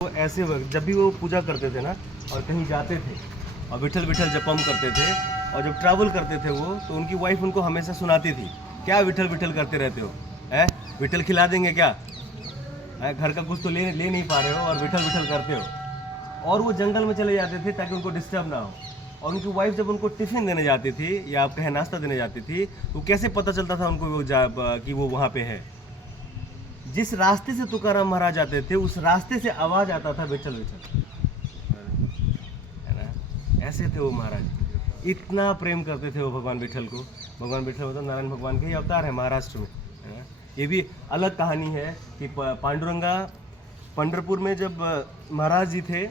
वो ऐसे वक्त जब भी वो पूजा करते थे ना और कहीं जाते थे और विठल विठल जपम करते थे और जब ट्रैवल करते थे वो, तो उनकी वाइफ उनको हमेशा सुनाती थी, क्या विठल विठल करते रहते हो, है विठल खिला देंगे क्या, है घर का कुछ तो ले नहीं पा रहे हो और विठल विठल करते हो। और वो जंगल में चले जाते थे ताकि उनको डिस्टर्ब ना हो। और उनकी वाइफ जब उनको टिफ़िन देने जाती थी या आप कहें नाश्ता देने जाती थी, तो कैसे पता चलता था उनको कि वो वहाँ पे है। जिस रास्ते से तुकाराम महाराज आते थे उस रास्ते से आवाज आता था विठल विठल, है ना। ऐसे थे वो महाराज, इतना प्रेम करते थे वो भगवान विठल को। भगवान विठल मतलब नारायण भगवान के ही अवतार है महाराष्ट्र में, है ना। ये भी अलग कहानी है कि पांडुरंगा पंढरपुर में जब महाराज जी थे,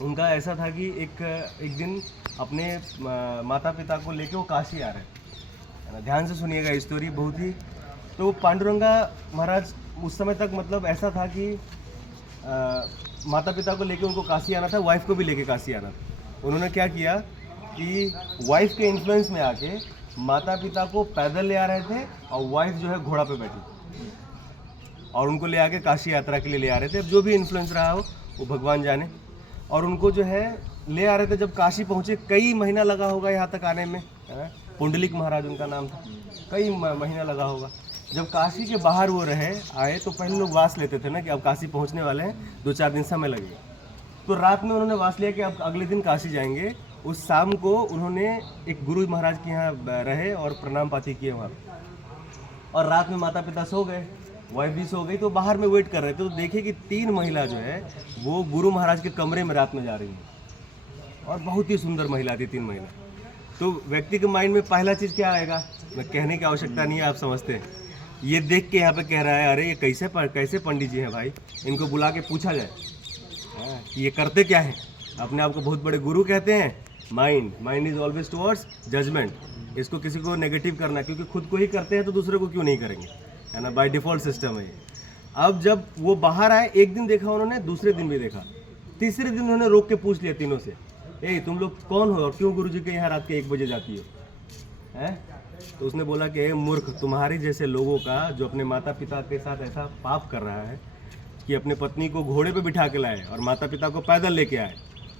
उनका ऐसा था कि एक दिन अपने माता पिता को लेके वो काशी आ रहे, है ना। ध्यान से सुनिएगा स्टोरी बहुत ही। तो पांडुरंगा महाराज उस समय तक मतलब ऐसा था कि माता पिता को लेके उनको काशी आना था, वाइफ को भी लेके काशी आना था। उन्होंने क्या किया कि वाइफ के इन्फ्लुएंस में आके माता पिता को पैदल ले आ रहे थे और वाइफ जो है घोड़ा पे बैठी और उनको ले आके काशी यात्रा के लिए ले आ रहे थे। अब जो भी इन्फ्लुएंस रहा हो वो भगवान जाने। और उनको जो है ले आ रहे थे, जब काशी पहुँचे कई महीना लगा होगा यहाँ तक आने में, है ना। पुंडलिक महाराज उनका नाम था, कई महीना लगा होगा। जब काशी के बाहर वो आए तो पहले लोग वास लेते थे ना कि अब काशी पहुंचने वाले हैं, 2-4 दिन समय लगेगा। तो रात में उन्होंने वास लिया कि अब अगले दिन काशी जाएंगे। उस शाम को उन्होंने एक गुरु महाराज के यहाँ रहे और प्रणाम पाती किए वहाँ। और रात में माता पिता सो गए, वाइफ भी सो गई, तो बाहर में वेट कर रहे थे। तो देखे कि 3 महिला जो है वो गुरु महाराज के कमरे में रात में जा रही हैं और बहुत ही सुंदर महिला थी 3 महिला। तो व्यक्ति के माइंड में पहला चीज़ क्या आएगा, मैं कहने की आवश्यकता नहीं है, आप समझते हैं। ये देख के यहाँ पे कह रहा है अरे ये कैसे पंडित जी हैं भाई, इनको बुला के पूछा जाए कि ये करते क्या है। अपने आप को बहुत बड़े गुरु कहते हैं। Mind is always towards judgement. इसको किसी को नेगेटिव करना, क्योंकि खुद को ही करते हैं तो दूसरे को क्यों नहीं करेंगे, है ना। बाय डिफॉल्ट सिस्टम है ये। अब जब वो बाहर आए, एक दिन देखा उन्होंने, दूसरे दिन भी देखा, तीसरे दिन उन्होंने रोक के पूछ लिया तीनों से, ए तुम लोग कौन हो और क्यों गुरु जी के यहाँ रात के 1 बजे जाती हो, है। तो उसने बोला कि मूर्ख, तुम्हारी जैसे लोगों का जो अपने माता पिता के साथ ऐसा पाप कर रहा है कि अपने पत्नी को घोड़े पे बिठा के लाए और माता पिता को पैदल लेके आए,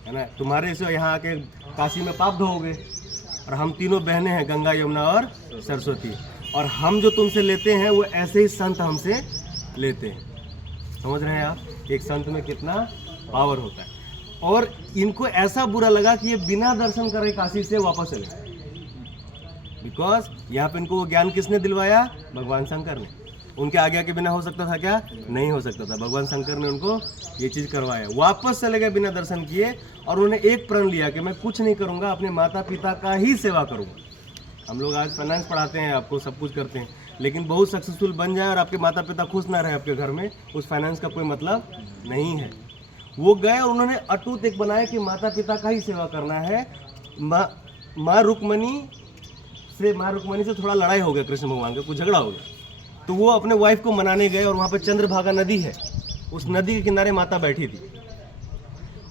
है ना, तुम्हारे से यहाँ आके काशी में पाप धोओगे। और हम तीनों बहनें हैं, गंगा यमुना और सरस्वती, और हम जो तुमसे लेते हैं वो ऐसे ही संत हमसे लेते हैं। समझ रहे हैं आप, एक संत में कितना पावर होता है। और इनको ऐसा बुरा लगा कि ये बिना दर्शन करे काशी से वापस चले, बिकॉज यहाँ पे इनको वो ज्ञान किसने दिलवाया, भगवान शंकर ने। उनके आज्ञा के बिना हो सकता था क्या, नहीं हो सकता था। भगवान शंकर ने उनको ये चीज़ करवाया। वापस चले गए बिना दर्शन किए और उन्होंने एक प्रण लिया कि मैं कुछ नहीं करूँगा, अपने माता पिता का ही सेवा करूँगा। हम लोग आज फाइनेंस पढ़ाते हैं, आपको सब कुछ करते हैं, लेकिन बहुत सक्सेसफुल बन जाए और आपके माता पिता खुश ना रहे आपके घर में, उस फाइनेंस का कोई मतलब नहीं है। वो गए और उन्होंने अटूट एक बनाया कि माता पिता का ही सेवा करना है। माँ रुक्मणी से थोड़ा लड़ाई हो गया, कृष्ण भगवान का कुछ झगड़ा हो गया। तो वो अपने वाइफ को मनाने गए और वहाँ पे चंद्रभागा नदी है, उस नदी के किनारे माता बैठी थी।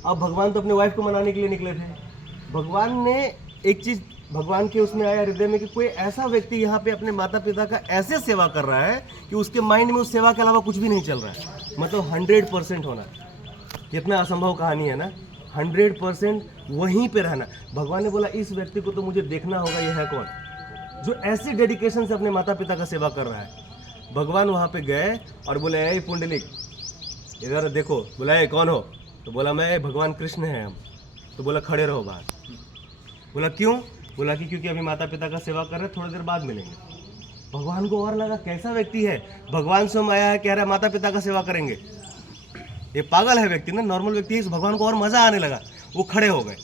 अब भगवान तो अपने वाइफ को मनाने के लिए निकले थे। भगवान ने एक चीज़, भगवान के उसमें आया हृदय में कि कोई ऐसा व्यक्ति यहाँ पे अपने माता पिता का ऐसे सेवा कर रहा है कि उसके माइंड में उस सेवा के अलावा कुछ भी नहीं चल रहा है, मतलब 100% होना। कितना असंभव कहानी है ना, 100% वहीं पे रहना। भगवान ने बोला इस व्यक्ति को तो मुझे देखना होगा, ये है कौन जो ऐसी डेडिकेशन से अपने माता पिता का सेवा कर रहा है। भगवान वहाँ पे गए और बोले ए पुंडलिक इधर देखो। बोला ए कौन हो, तो बोला मैं भगवान कृष्ण हैं हम। तो बोला खड़े रहो बाहर। बोला क्यों, बोला कि क्योंकि अभी माता पिता का सेवा कर रहे हैं, थोड़ी देर बाद मिलेंगे। भगवान को और लगा कैसा व्यक्ति है, भगवान स्वयं आया है, कह रहा है माता पिता का सेवा करेंगे, ये पागल है व्यक्ति ना, नॉर्मल व्यक्ति है। इस भगवान को और मजा आने लगा, वो खड़े हो गए।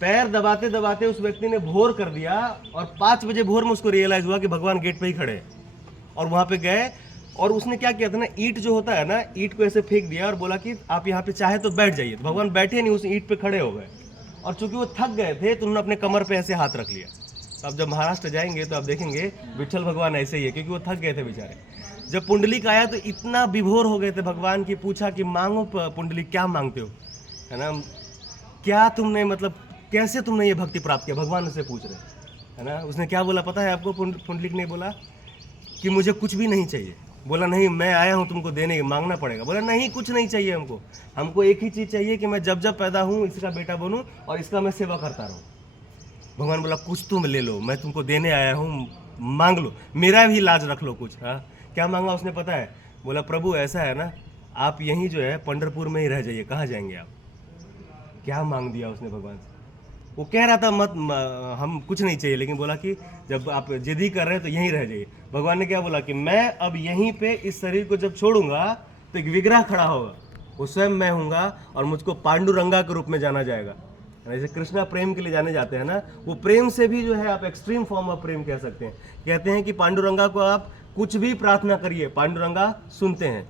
पैर दबाते दबाते उस व्यक्ति ने भोर कर दिया और 5 बजे भोर में उसको रियलाइज हुआ कि भगवान गेट पे ही खड़े हैं। और वहाँ पे गए और उसने क्या किया था ना, ईंट जो होता है ना, ईंट को ऐसे फेंक दिया और बोला कि आप यहाँ पे चाहे तो बैठ जाइए। तो भगवान बैठे नहीं, उस ईंट पे खड़े हो गए। और चूंकि वो थक गए थे तो उन्होंने अपने कमर पे ऐसे हाथ रख लिया। तो अब जब महाराष्ट्र जाएंगे तो आप देखेंगे विठल भगवान ऐसे ही है, क्योंकि वो थक गए थे बेचारे। जब पुंडलिक आया तो इतना विभोर हो गए थे भगवान की, पूछा कि मांगो पुंडलिक, क्या मांगते हो, है ना, क्या तुमने मतलब कैसे तुमने ये भक्ति प्राप्त किया, भगवान से पूछ रहे, है ना। उसने क्या बोला पता है आपको, पुंडलिक ने बोला कि मुझे कुछ भी नहीं चाहिए, बोला नहीं मैं आया हूँ तुमको देने, मांगना पड़ेगा। बोला नहीं कुछ नहीं चाहिए हमको, हमको एक ही चीज़ चाहिए कि मैं जब जब पैदा हूँ इसका बेटा बनूँ और इसका मैं सेवा करता रहूँ। भगवान बोला कुछ तुम ले लो, मैं तुमको देने आया हूँ, मांग लो, मेरा भी लाज रख लो कुछ। हाँ, क्या मांगा उसने पता है? बोला प्रभु ऐसा है ना, आप यहीं जो है पंढरपुर में ही रह जाइए, कहाँ जाएंगे आप? क्या मांग दिया उसने भगवान से। वो कह रहा था हम कुछ नहीं चाहिए, लेकिन बोला कि जब आप जिद ही कर रहे हैं तो यहीं रह जाइए। भगवान ने क्या बोला कि मैं अब यहीं पे इस शरीर को जब छोड़ूंगा तो एक विग्रह खड़ा होगा, वो स्वयं मैं हूँगा और मुझको पांडुरंगा के रूप में जाना जाएगा। जैसे कृष्णा प्रेम के लिए जाने जाते हैं ना, वो प्रेम से भी जो है आप एक्सट्रीम फॉर्म ऑफ प्रेम कह सकते हैं। कहते हैं कि पांडुरंगा को आप कुछ भी प्रार्थना करिए, पांडुरंगा सुनते हैं।